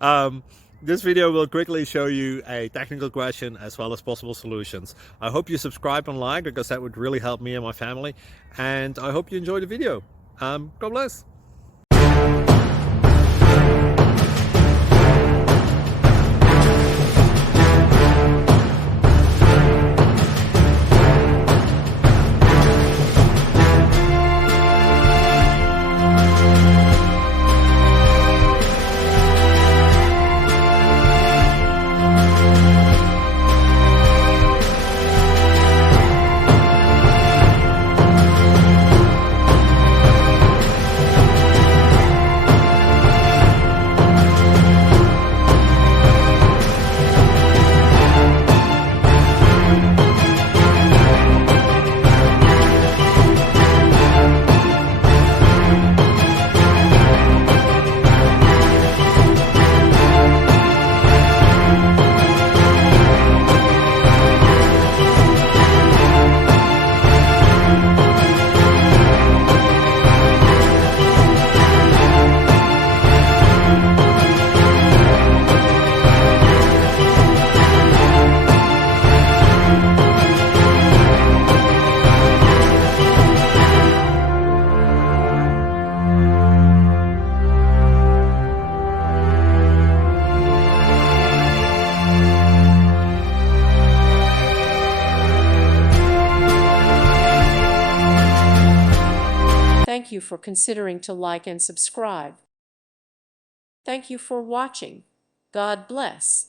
um, this video will quickly show you a technical question as well as possible solutions. I hope you subscribe and like because that would really help me and my family. And I hope you enjoy the video. God bless. Thank you for considering to like and subscribe. Thank you for watching. God bless.